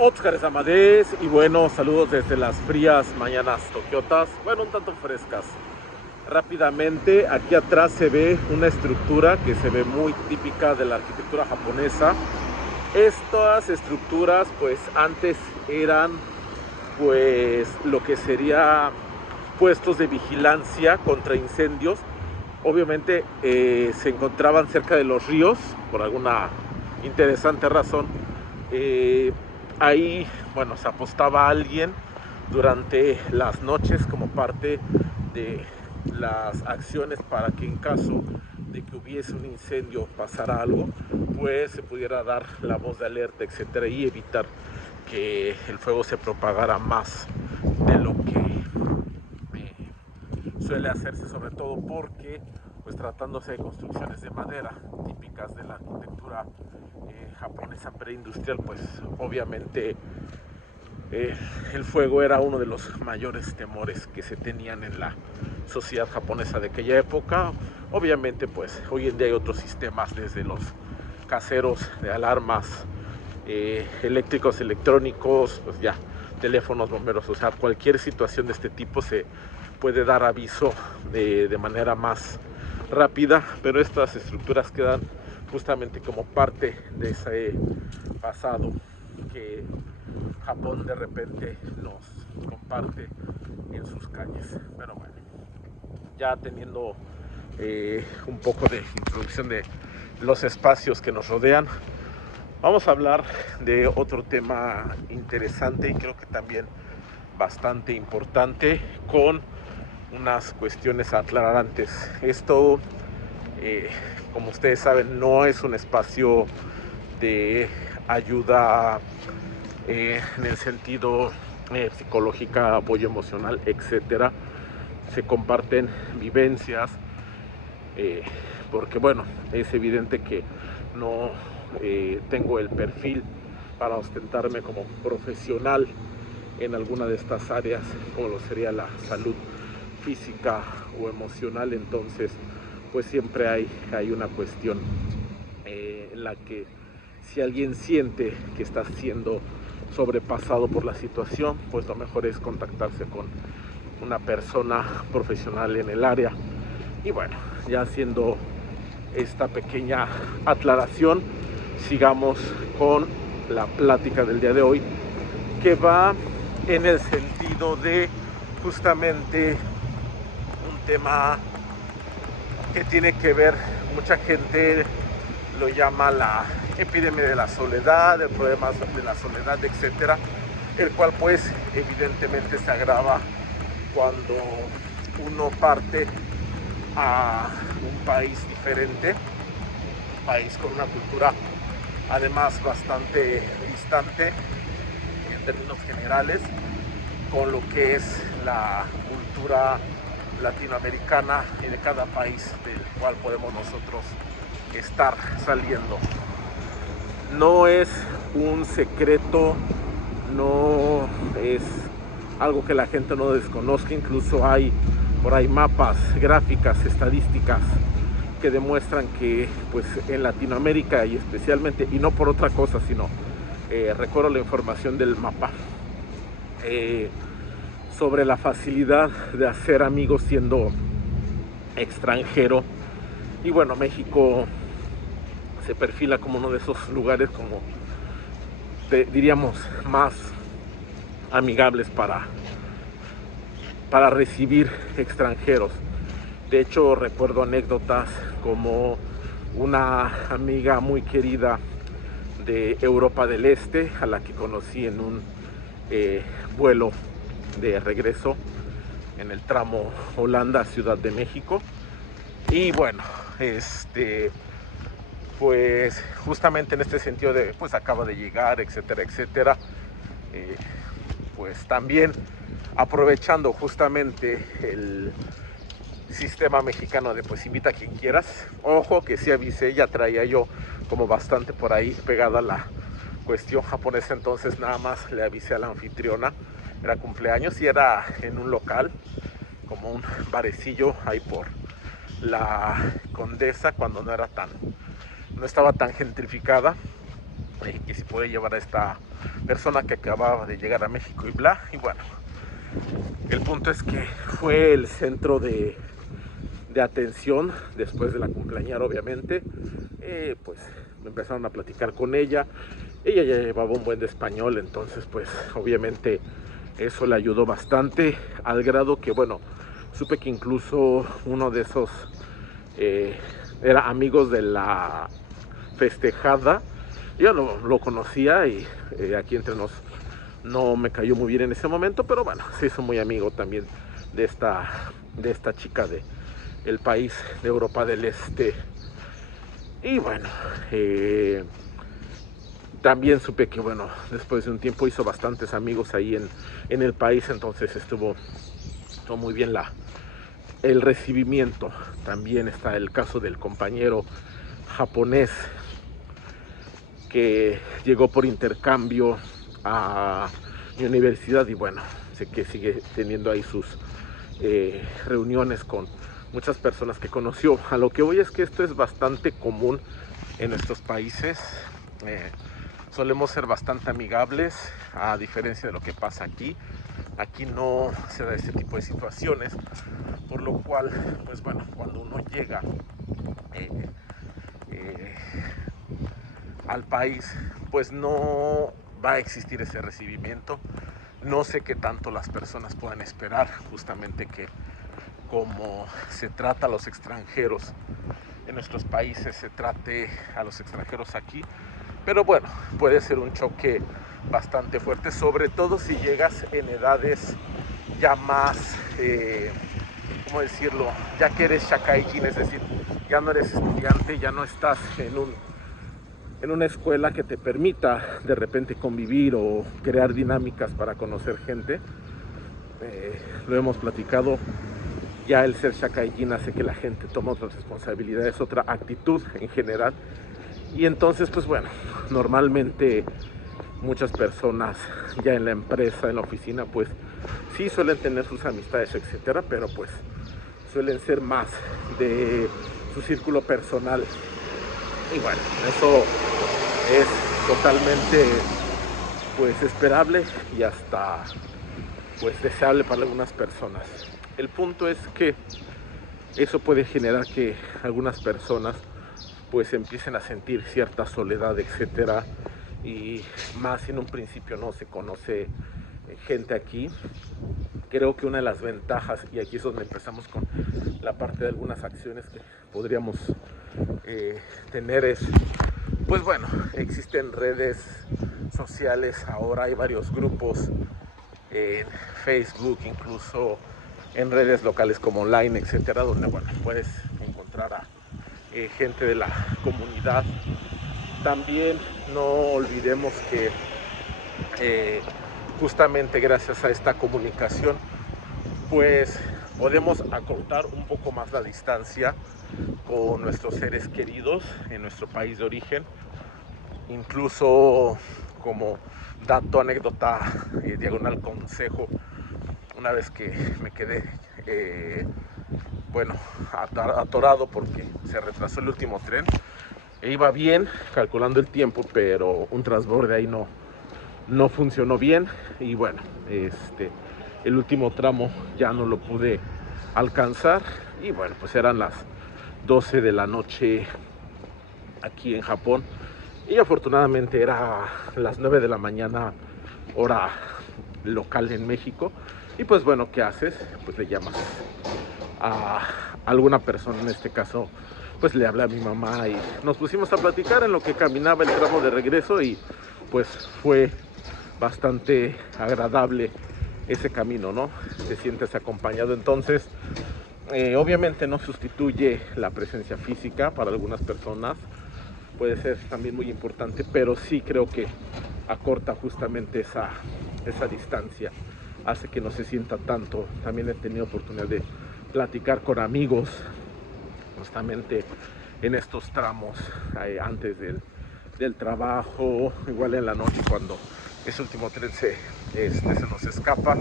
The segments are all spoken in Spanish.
Óscar Amadez y bueno, saludos desde las frías mañanas tokiotas, bueno, un tanto frescas. Rápidamente, aquí atrás se ve una estructura que se ve muy típica de la arquitectura japonesa. Estas estructuras pues antes eran pues lo que sería puestos de vigilancia contra incendios. Obviamente se encontraban cerca de los ríos por alguna interesante razón. Eh, Ahí, bueno, se apostaba a alguien durante las noches como parte de las acciones para que en caso de que hubiese un incendio, pasara algo, pues se pudiera dar la voz de alerta, etcétera, y evitar que el fuego se propagara más de lo que suele hacerse, sobre todo porque pues tratándose de construcciones de madera típicas de la arquitectura japonesa preindustrial, pues obviamente eh, el fuego era uno de los mayores temores que se tenían en la sociedad japonesa de aquella época. Obviamente pues hoy en día hay otros sistemas, desde los caseros de alarmas, eléctricos, electrónicos, pues ya, teléfonos, bomberos, o sea, cualquier situación de este tipo se puede dar aviso de manera más rápida, pero estas estructuras quedan justamente como parte de ese pasado que Japón de repente nos comparte en sus calles. Pero bueno, ya teniendo un poco de introducción de los espacios que nos rodean, vamos a hablar de otro tema interesante y creo que también bastante importante, con unas cuestiones a aclarar antes. Esto, eh, como ustedes saben, no es un espacio de ayuda en el sentido psicológica, apoyo emocional, etcétera. Se comparten vivencias, eh, porque bueno, es evidente que no tengo el perfil para ostentarme como profesional en alguna de estas áreas, como lo sería la salud física o emocional. Entonces pues siempre hay una cuestión en la que si alguien siente que está siendo sobrepasado por la situación, pues lo mejor es contactarse con una persona profesional en el área. Y bueno, ya haciendo esta pequeña aclaración, sigamos con la plática del día de hoy, que va en el sentido de justamente un tema que tiene que ver, mucha gente lo llama la epidemia de la soledad, el problema de la soledad, etcétera, el cual pues evidentemente se agrava cuando uno parte a un país diferente, un país con una cultura además bastante distante en términos generales con lo que es la cultura latinoamericana y de cada país del cual podemos nosotros estar saliendo. No es un secreto, no es algo que la gente no desconozca, incluso hay por ahí mapas, gráficas, estadísticas que demuestran que pues en Latinoamérica, y especialmente, y no por otra cosa, sino recuerdo la información del mapa sobre la facilidad de hacer amigos siendo extranjero. Y bueno, México se perfila como uno de esos lugares, como diríamos, más amigables para recibir extranjeros. De hecho, recuerdo anécdotas como una amiga muy querida de Europa del Este, a la que conocí en un vuelo de regreso en el tramo Holanda-Ciudad de México. Y bueno, pues justamente en este sentido de pues acaba de llegar, etcétera, etcétera, eh, pues también aprovechando justamente el sistema mexicano de pues invita a quien quieras. Ojo que sí avisé, ya traía yo como bastante por ahí pegada la cuestión japonesa, entonces nada más le avisé a la anfitriona, era cumpleaños y era en un local, como un barecillo ahí por la Condesa, cuando no estaba tan gentrificada. que si puede llevar a esta persona que acababa de llegar a México y bla. Y bueno, el punto es que fue el centro de atención después de la cumpleañera, obviamente. Pues me empezaron a platicar con ella. Ella ya llevaba un buen de español, entonces pues obviamente eso le ayudó bastante, al grado que, bueno, supe que incluso uno de esos era amigos de la festejada. Yo lo conocía y aquí entre nos no me cayó muy bien en ese momento, pero bueno, se hizo muy amigo también de esta chica del país de Europa del Este. Y bueno, también supe que, bueno, después de un tiempo hizo bastantes amigos ahí en el país, entonces estuvo muy bien el recibimiento. También está el caso del compañero japonés que llegó por intercambio a mi universidad y bueno, sé que sigue teniendo ahí sus reuniones con muchas personas que conoció. A lo que voy es que esto es bastante común en nuestros países. Solemos ser bastante amigables, a diferencia de lo que pasa aquí. Aquí no se da este tipo de situaciones, por lo cual, pues bueno, cuando uno llega al país, pues no va a existir ese recibimiento. No sé qué tanto las personas puedan esperar, justamente que como se trata a los extranjeros en nuestros países, se trate a los extranjeros aquí. Pero bueno, puede ser un choque bastante fuerte, sobre todo si llegas en edades ya más, ¿cómo decirlo? Ya que eres shakaijin, es decir, ya no eres estudiante, ya no estás en una escuela que te permita de repente convivir o crear dinámicas para conocer gente. Lo hemos platicado, ya el ser shakaijin hace que la gente tome otras responsabilidades, otra actitud en general. Y entonces, pues bueno, normalmente muchas personas ya en la empresa, en la oficina, pues sí suelen tener sus amistades, etcétera, pero pues suelen ser más de su círculo personal. Y bueno, eso es totalmente pues esperable y hasta pues deseable para algunas personas. El punto es que eso puede generar que algunas personas pues empiecen a sentir cierta soledad, etcétera, y más si en un principio no se conoce gente aquí. Creo que una de las ventajas, y aquí es donde empezamos con la parte de algunas acciones que podríamos tener, es, pues bueno, existen redes sociales, ahora hay varios grupos en Facebook, incluso en redes locales como online, etcétera, donde bueno, puedes encontrar a gente de la comunidad. También no olvidemos que justamente gracias a esta comunicación pues podemos acortar un poco más la distancia con nuestros seres queridos en nuestro país de origen. Incluso como dato, anécdota, diagonal consejo, una vez que me quedé bueno, atorado porque se retrasó el último tren, e iba bien calculando el tiempo, pero un transborde ahí no funcionó bien y bueno, el último tramo ya no lo pude alcanzar y bueno, pues eran las 12 de la noche aquí en Japón y afortunadamente era las 9 de la mañana hora local en México. Y pues bueno, ¿qué haces? Pues le llamas a alguna persona, en este caso pues le hablé a mi mamá y nos pusimos a platicar en lo que caminaba el tramo de regreso y pues fue bastante agradable ese camino, ¿no? Te sientes acompañado. Entonces obviamente no sustituye la presencia física para algunas personas, puede ser también muy importante, pero sí creo que acorta justamente esa distancia, hace que no se sienta tanto. También he tenido oportunidad de platicar con amigos justamente en estos tramos, antes del trabajo, igual en la noche cuando ese último tren se nos escapa.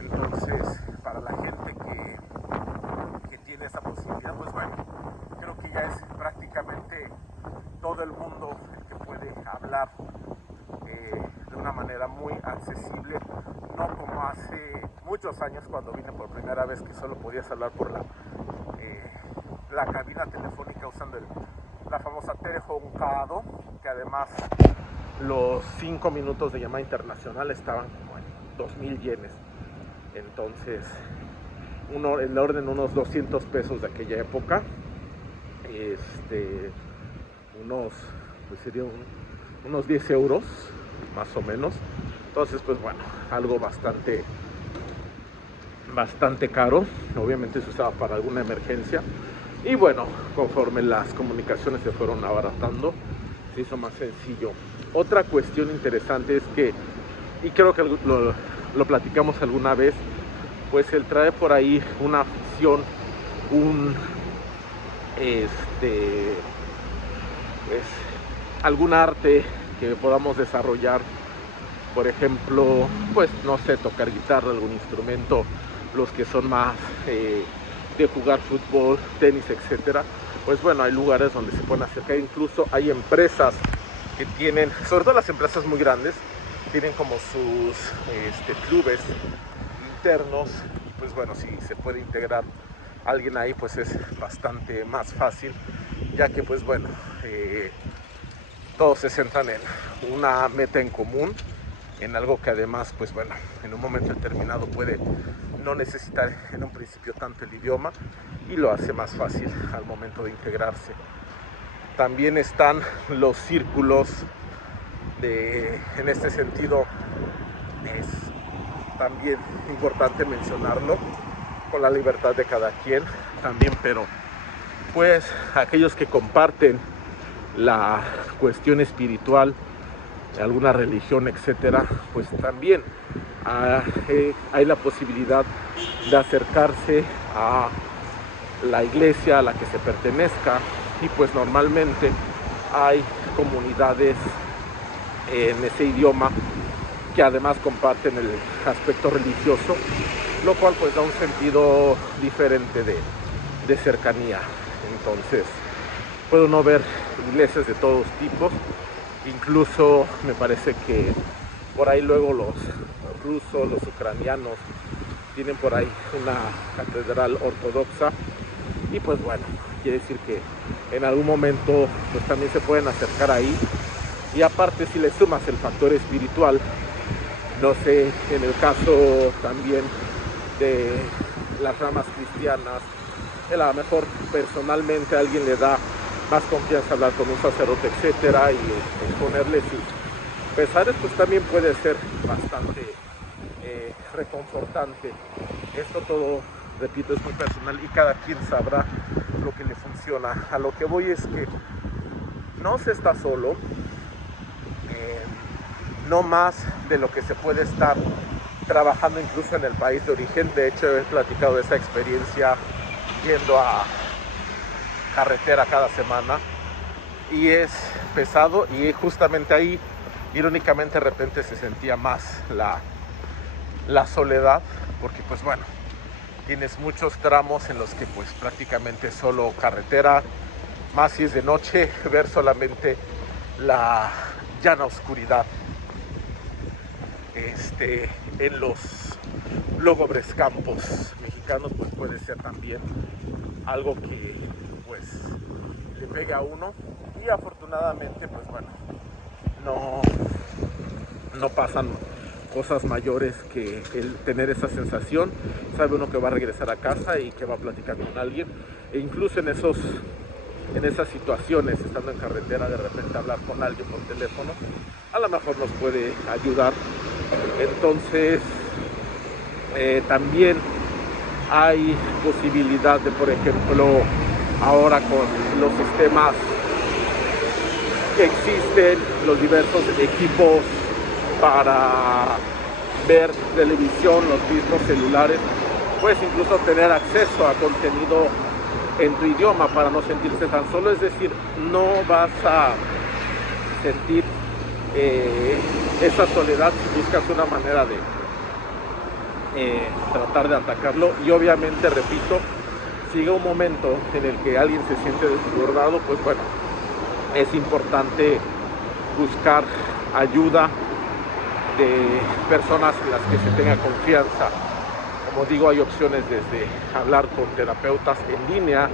Entonces, para la gente que tiene esa posibilidad, pues bueno, creo que ya es prácticamente todo el mundo el que puede llegar de una manera muy accesible, no como hace muchos años cuando vine por primera vez, que solo podías hablar por la cabina telefónica usando la famosa telefoncado, que además los 5 minutos de llamada internacional estaban como en 2,000 yenes. Entonces, el orden unos 200 pesos de aquella época, pues serían unos 10 euros más o menos. Entonces, pues bueno, algo bastante caro. Obviamente se usaba para alguna emergencia. Y bueno, conforme las comunicaciones se fueron abaratando, se hizo más sencillo. Otra cuestión interesante es que, y creo que lo platicamos alguna vez, pues él trae por ahí una afición, pues algún arte que podamos desarrollar. Por ejemplo, pues no sé, tocar guitarra, algún instrumento, los que son más de jugar fútbol, tenis, etcétera. Pues bueno, hay lugares donde se pueden acercar. Incluso hay empresas que tienen, sobre todo las empresas muy grandes, tienen como sus clubes internos. Pues bueno, si se puede integrar alguien ahí, pues es bastante más fácil, ya que pues bueno, todos se centran en una meta en común, en algo que además pues bueno, en un momento determinado puede no necesitar en un principio tanto el idioma, y lo hace más fácil al momento de integrarse. También están los círculos en este sentido es también importante mencionarlo, con la libertad de cada quien también, pero pues aquellos que comparten la cuestión espiritual, alguna religión, etcétera, pues también hay la posibilidad de acercarse a la iglesia a la que se pertenezca, y pues normalmente hay comunidades en ese idioma que además comparten el aspecto religioso, lo cual pues da un sentido diferente de cercanía. Entonces puede uno ver iglesias de todos tipos, incluso me parece que por ahí luego los rusos, los ucranianos tienen por ahí una catedral ortodoxa, y pues bueno, quiere decir que en algún momento pues también se pueden acercar ahí. Y aparte, si le sumas el factor espiritual, no sé, en el caso también de las ramas cristianas, a lo mejor personalmente a alguien le da más confianza hablar con un sacerdote, etcétera, y exponerle sus pesares, pues también puede ser bastante reconfortante. Esto todo, repito, es muy personal y cada quien sabrá lo que le funciona. A lo que voy es que no se está solo, no más de lo que se puede estar trabajando incluso en el país de origen. De hecho, he platicado de esa experiencia yendo a carretera cada semana, y es pesado, y justamente ahí, irónicamente, de repente se sentía más la soledad, porque pues bueno, tienes muchos tramos en los que pues prácticamente solo carretera, más si es de noche, ver solamente la llana oscuridad en los lúgubres campos mexicanos, pues puede ser también algo que pues le pega a uno. Y afortunadamente pues bueno, no pasan cosas mayores que el tener esa sensación. Sabe uno que va a regresar a casa y que va a platicar con alguien, e incluso en esas situaciones, estando en carretera, de repente hablar con alguien por teléfono a lo mejor nos puede ayudar. Entonces también hay posibilidad de, por ejemplo, ahora con los sistemas que existen, los diversos equipos para ver televisión, los mismos celulares, puedes incluso tener acceso a contenido en tu idioma para no sentirte tan solo. Es decir, no vas a sentir esa soledad si buscas una manera de tratar de atacarlo. Y obviamente, repito, si llega un momento en el que alguien se siente desbordado, pues bueno, es importante buscar ayuda de personas en las que se tenga confianza. Como digo, hay opciones desde hablar con terapeutas en línea,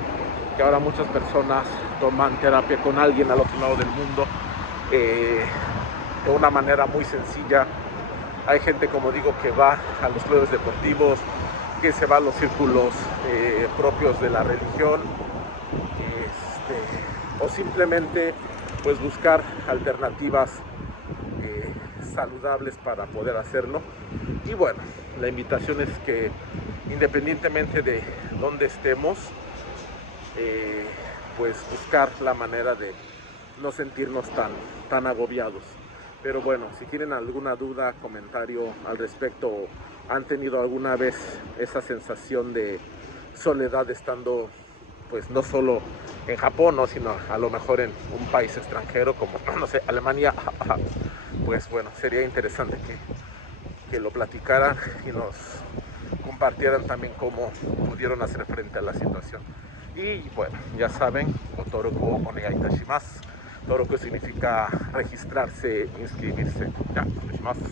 que ahora muchas personas toman terapia con alguien al otro lado del mundo de una manera muy sencilla. Hay gente, como digo, que va a los clubes deportivos, que se va a los círculos propios de la religión, o simplemente pues buscar alternativas saludables para poder hacerlo. Y bueno, la invitación es que independientemente de dónde estemos, pues buscar la manera de no sentirnos tan agobiados. Pero bueno, si tienen alguna duda, comentario al respecto, han tenido alguna vez esa sensación de soledad estando pues no solo en Japón, ¿no?, sino a lo mejor en un país extranjero como, no sé, Alemania, pues bueno, sería interesante que lo platicaran y nos compartieran también cómo pudieron hacer frente a la situación. Y bueno, ya saben, Toroku onegai itashimasu. Toroku significa registrarse, inscribirse. Ya, itashimasu.